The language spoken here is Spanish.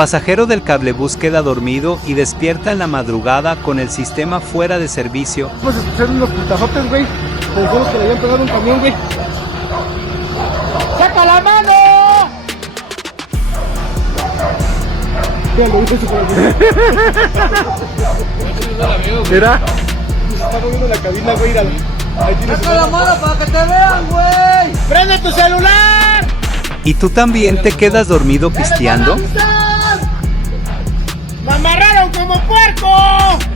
Pasajero del cablebús queda dormido y despierta en la madrugada con el sistema fuera de servicio. Pues escucharon unos putazotes, güey. Pensamos que le habían pegado un camión, güey. ¡Saca la mano! Ya lo hice por aquí. Mira. Se está moviendo la cabina, güey. Ahí tienes. ¡Saca la mano para que te vean, güey! ¡Prende tu celular! ¿Y tú también te quedas dormido pisteando? ¡Me amarraron como puerco!